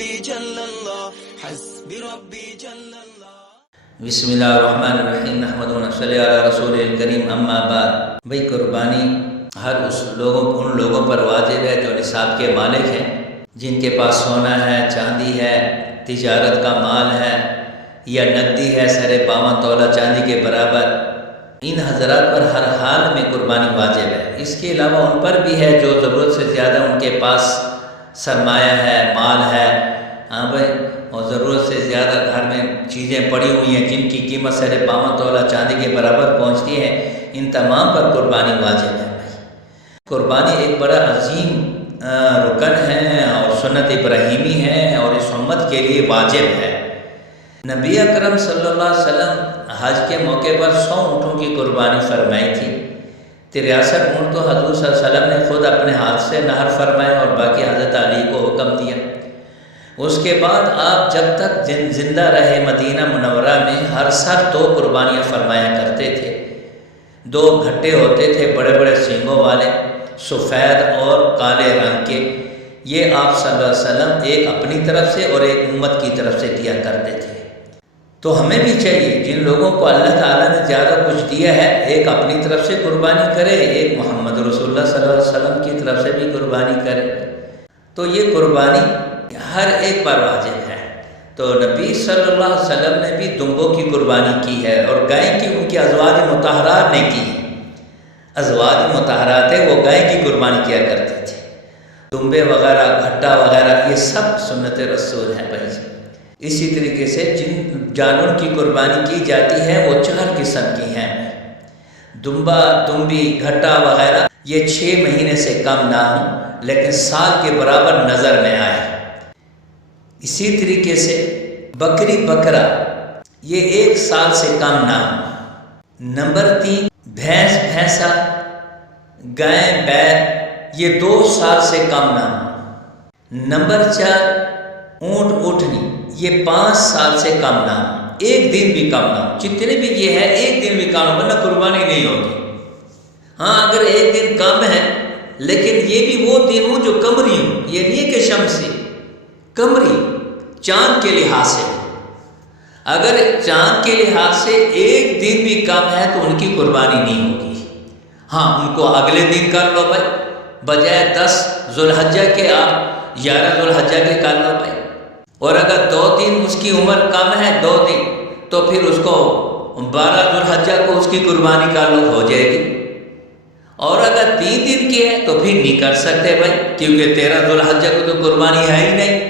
ربي جل الله حسبي ربي جل الله. بسم اللہ الرحمن الرحیم نحمدہ و نصلی علی رسول الکریم اما بعد. بھئی قربانی ہر ان لوگوں پر واجب ہے جو نصاب کے مالک ہیں، جن کے پاس سونا ہے، چاندی ہے، تجارت کا مال ہے یا نقدی ہے سر 52 تولہ چاندی کے برابر. ان حضرات پر ہر حال میں قربانی واجب ہے. اس کے علاوہ ان پر بھی ہے جو ضرورت سے زیادہ ان کے پاس سرمایہ ہے، مال ہے، ہاں بھائی، اور ضرورت سے زیادہ گھر میں چیزیں پڑی ہوئی ہیں جن کی قیمت سر 52 تولہ چاندی کے برابر پہنچتی ہے. ان تمام پر قربانی واجب ہے. قربانی ایک بڑا عظیم رکن ہے اور سنت ابراہیمی ہے اور اس امت کے لیے واجب ہے. نبی اکرم صلی اللہ علیہ وسلم حج کے موقع پر 100 اونٹوں کی قربانی فرمائی تھی. 63 اونٹ تو حضور صلی اللہ علیہ وسلم نے خود اپنے ہاتھ سے نہر فرمائے اور باقی حضرت علی کو حکم دیا. اس کے بعد آپ جب تک زندہ رہے مدینہ منورہ میں ہر سال 2 قربانیاں فرمایا کرتے تھے. 2 گھٹے ہوتے تھے بڑے بڑے سینگوں والے، سفید اور کالے رنگ کے. یہ آپ صلی اللہ علیہ وسلم ایک اپنی طرف سے اور ایک امت کی طرف سے دیا کرتے تھے. تو ہمیں بھی چاہیے جن لوگوں کو اللہ تعالیٰ نے زیادہ کچھ دیا ہے، ایک اپنی طرف سے قربانی کرے، ایک محمد رسول اللہ صلی اللہ علیہ وسلم کی طرف سے بھی قربانی کرے. تو یہ قربانی ہر ایک پر واجب ہے. تو نبی صلی اللہ علیہ وسلم نے بھی دمبوں کی قربانی کی ہے اور گائے کی ان کی ازواج مطہرات نے کی. ازواج مطہرات ہے وہ گائے کی قربانی کیا کرتے تھے. دمبے وغیرہ، گھٹا وغیرہ یہ سب سنت رسول ہیں بھائی. اسی طریقے سے جن جانوروں کی قربانی کی جاتی ہے وہ 4 قسم کی ہیں. دمبا، دمبی، گھٹا وغیرہ یہ 6 مہینے سے کم نہ ہوں لیکن سال کے برابر نظر میں آئے. اسی طریقے سے بکری، بکرا یہ 1 سال سے کم نہ ہوں. نمبر 3 بھینس، بھینسا، گائے، بیل یہ 2 سال سے کم نہ ہوں. نمبر 4 اونٹ، اونٹنی یہ 5 سال سے کم نہ ہوں. 1 دن بھی کم نہ ہوں. جتنے بھی یہ ہے 1 دن بھی کم ورنہ قربانی نہیں ہوگی. ہاں اگر 1 دن کم ہے لیکن یہ بھی وہ دن ہوں جو قمری ہوں. یہ نہیں ہے کہ شمسی، قمری چاند کے لحاظ سے. اگر چاند کے لحاظ سے 1 دن بھی کم ہے تو ان کی قربانی نہیں ہوگی. ہاں ان کو اگلے دن کر لو بھائی، بجائے 10 ذوالحجہ کے آپ 11 ذوالحجہ کے کر لو بھائی. اور اگر 2 دن اس کی عمر کم ہے 2 دن تو پھر اس کو 12 ذوالحجہ کو اس کی قربانی کر لو، ہو جائے گی. اور اگر 3 دن کی ہے تو پھر نہیں کر سکتے بھائی کیونکہ 13 ذوالحجہ کو تو قربانی ہے ہی نہیں.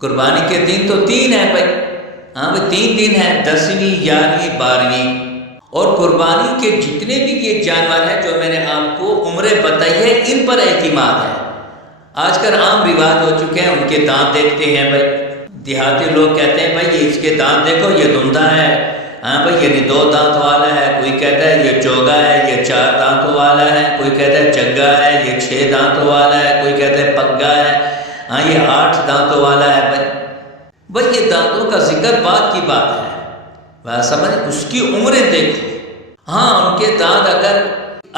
قربانی کے دن تو 3 ہے بھائی. ہاں بھائی 3 دن ہے، 10ویں، 11ویں، 12ویں. اور قربانی کے جتنے بھی یہ جانور ہیں جو میں نے آپ کو عمریں بتائی ہے ان پر اعتماد ہے. آج کل عام رواج ہو چکے ہیں ان کے دانت دیکھتے ہیں بھائی. دیہاتی لوگ کہتے ہیں بھائی یہ اس کے دانت دیکھو یہ دھندہ ہے. ہاں بھائی یہ 2 دانت والا ہے، کوئی کہتا ہے یہ چوگا ہے، یہ 4 دانتوں والا ہے، کوئی کہتا ہے چگا ہے، یہ 6 دانتوں والا ہے، کوئی کہتا ہے پگا ہے، ہاں یہ 8 دانتوں والا ہے. بھائی یہ دانتوں کا ذکر بعد کی بات ہے. بات سمجھ، اس کی عمریں دیکھو. ہاں ان کے دانت اگر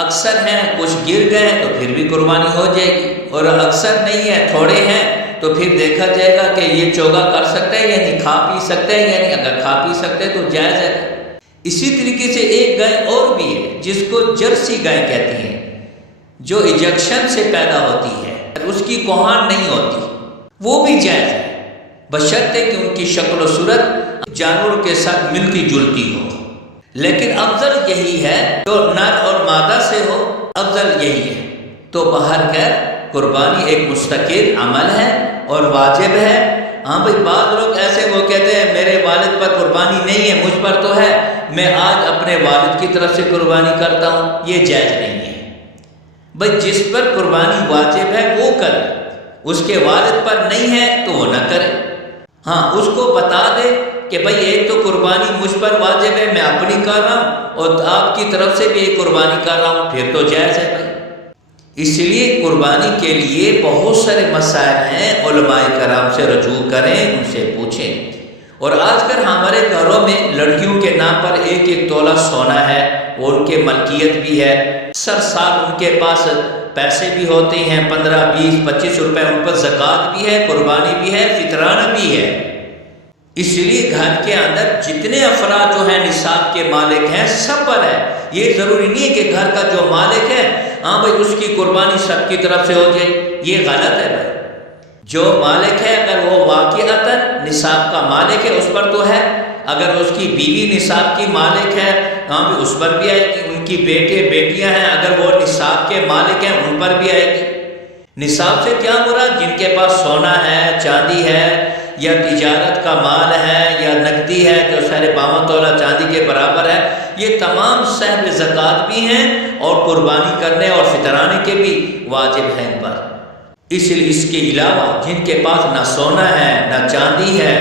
اکثر ہیں، کچھ گر گئے تو پھر بھی قربانی ہو جائے گی، اور اکثر نہیں ہے، تھوڑے ہیں تو پھر دیکھا جائے گا کہ یہ چوگا کر سکتا ہے یعنی کھا پی سکتا ہے، یعنی اگر کھا پی سکتے تو جائز ہے. اسی طریقے سے ایک گائے اور بھی ہے جس کو جرسی گائے کہتی ہیں، جو ایجیکشن سے پیدا ہوتی ہے، اس کی کوہان نہیں ہوتی، وہ بھی جائز ہے بشرطے کہ ان کی شکل و صورت جانوروں کے ساتھ ملتی جلتی ہو. لیکن افضل یہی ہے جو نر اور مادہ سے ہو، افضل یہی ہے. تو باہر خیر قربانی ایک مستقل عمل ہے اور واجب ہے. ہاں بھائی بعض لوگ ایسے وہ کہتے ہیں میرے والد پر قربانی نہیں ہے، مجھ پر تو ہے، میں آج اپنے والد کی طرف سے قربانی کرتا ہوں. یہ جائز نہیں ہے بھائی. جس پر قربانی واجب ہے وہ کرے، اس کے والد پر نہیں ہے تو وہ نہ کرے. ہاں اس کو بتا دے کہ بھائی ایک تو قربانی مجھ پر واجب ہے، میں اپنی کر رہا ہوں، اور آپ کی طرف سے بھی ایک قربانی کر رہا ہوں، پھر تو جائز ہے بھائی. اس لیے قربانی کے لیے بہت سارے مسائل ہیں، علماء کرام سے رجوع کریں، ان سے پوچھیں. اور آج کل ہمارے گھروں میں لڑکیوں کے نام پر 1-1 تولہ سونا ہے، وہ ان کے ملکیت بھی ہے، سال ان کے پاس پیسے بھی ہوتے ہیں، 15 20 25 روپے، ان پر زکوٰۃ بھی ہے، قربانی بھی ہے، فطرانہ بھی ہے۔ اس لیے گھر کے اندر جتنے افراد جو ہیں نصاب کے مالک ہیں سب پر ہے۔ یہ ضروری نہیں ہے کہ گھر کا جو مالک ہے ہاں بھائی اس کی قربانی سب کی طرف سے ہو جائے، یہ غلط ہے بھائی۔ جو مالک ہے اگر وہ واقعتاً نصاب کا مالک ہے اس پر تو ہے، اگر اس کی بیوی نصاب کی مالک ہے ہاں بھی اس پر بھی آئے گی، ان کی بیٹے بیٹیاں ہیں اگر وہ نصاب کے مالک ہیں ان پر بھی آئے گی۔ نصاب سے کیا مراد؟ جن کے پاس سونا ہے، چاندی ہے، یا تجارت کا مال ہے، یا نقدی ہے جو 52 تولہ چاندی کے برابر ہے، یہ تمام صاحب زکوٰۃ بھی ہیں اور قربانی کرنے اور فطرانے کے بھی واجب ہیں ان پر۔ اس لیے اس کے علاوہ جن کے پاس نہ سونا ہے، نہ چاندی ہے،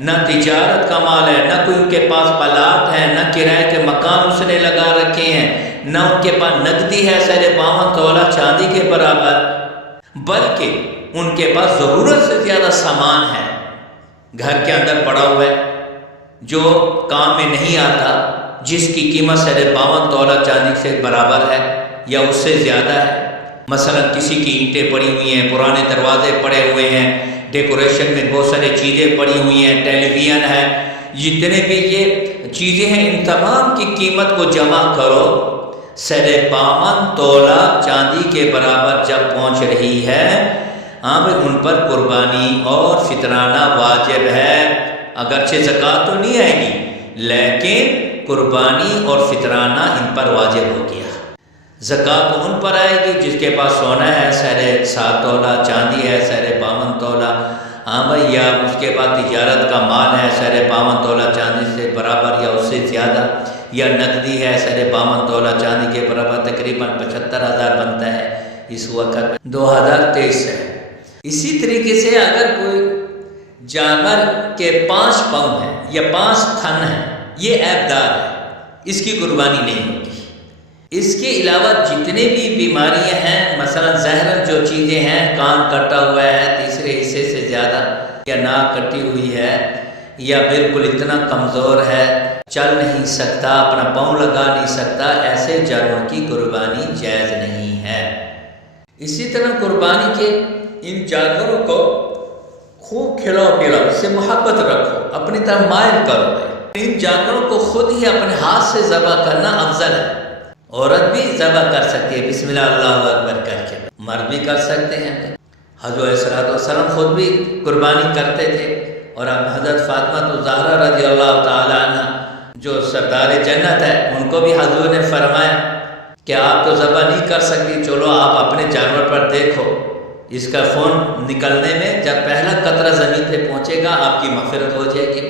نہ تجارت کا مال ہے، نہ کوئی ان کے پاس پلاٹ ہے، نہ کرائے کے مکان اس نے لگا رکھے ہیں، نہ ان کے پاس نقدی ہے 52 تولہ چاندی کے برابر، بلکہ ان کے پاس ضرورت سے زیادہ سامان ہے گھر کے اندر پڑا ہوا ہے جو کام میں نہیں آتا، جس کی قیمت 52 تولہ چاندی سے برابر ہے یا اس سے زیادہ ہے۔ مثلا کسی کی اینٹیں پڑی ہوئی ہیں، پرانے دروازے پڑے ہوئے ہیں، ڈیکوریشن میں بہت ساری چیزیں پڑی ہوئی ہیں، ٹیلی ویژن ہے، جتنے بھی یہ چیزیں ہیں ان تمام کی قیمت کو جمع کرو، 52 تولہ چاندی کے برابر جب پہنچ رہی ہے ہاں بھائی ان پر قربانی اور فطرانہ واجب ہے۔ اگرچہ زکوٰۃ تو نہیں آئے گی لیکن قربانی اور فطرانہ ان پر واجب ہو گیا۔ زکوٰۃ ان پر آئے گی جس کے پاس سونا ہے 7.5 تولہ، چاندی ہے 52 تولہ ہاں بھائی، یا اس کے بعد تجارت کا مال ہے 52 تولہ چاندی سے برابر یا اس سے زیادہ، یا نقدی ہے 52 تولہ چاندی کے برابر، تقریباً 75,000 بنتا ہے اس وقت 2023 سے۔ اسی طریقے سے اگر کوئی جانور کے 5 پاؤں ہیں یا 5 تھن ہیں، یہ عیب دار ہے، اس کی قربانی نہیں ہوگی۔ اس کے علاوہ جتنے بھی بیماریاں ہیں، مثلا زہرن جو چیزیں ہیں، کان کٹا ہوا ہے تیسرے حصے سے زیادہ، یا ناک کٹی ہوئی ہے، یا بالکل اتنا کمزور ہے چل نہیں سکتا، اپنا پاؤں لگا نہیں سکتا، ایسے جانوروں کی قربانی جائز نہیں ہے۔ اسی طرح قربانی کے ان جانوروں کو خوب کھلاؤ پلاؤ، اس سے محبت رکھو، اپنی طرف مائل کرو۔ ان جانوروں کو خود ہی اپنے ہاتھ سے ذبح کرنا افضل ہے۔ عورت بھی ذبح کر سکتی ہے بسم اللہ اللہ اکبر کر کے، مرد بھی کر سکتے ہیں۔ حضرت صلی اللہ خود بھی قربانی کرتے تھے، اور اب حضرت فاطمہ الزہرا رضی اللہ تعالی عنہ جو سردار جنت ہے ان کو بھی حضور نے فرمایا کہ آپ تو ذبح نہیں کر سکتی، چلو آپ اپنے جانور پر دیکھو، اس کا خون نکلنے میں جب پہلا قطرہ زمین پہ پہنچے گا آپ کی مغفرت ہو جائے گی۔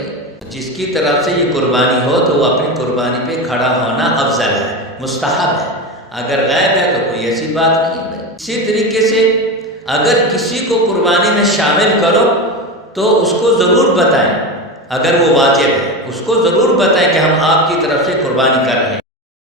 جس کی طرف سے یہ قربانی ہو تو وہ اپنی قربانی پہ کھڑا ہونا افضل ہے، مستحب ہے۔ اگر غائب ہے تو کوئی ایسی بات نہیں ہے۔ اسی طریقے سے اگر کسی کو قربانی میں شامل کرو تو اس کو ضرور بتائیں، اگر وہ واجب ہے اس کو ضرور بتائیں کہ ہم آپ کی طرف سے قربانی کر رہے ہیں۔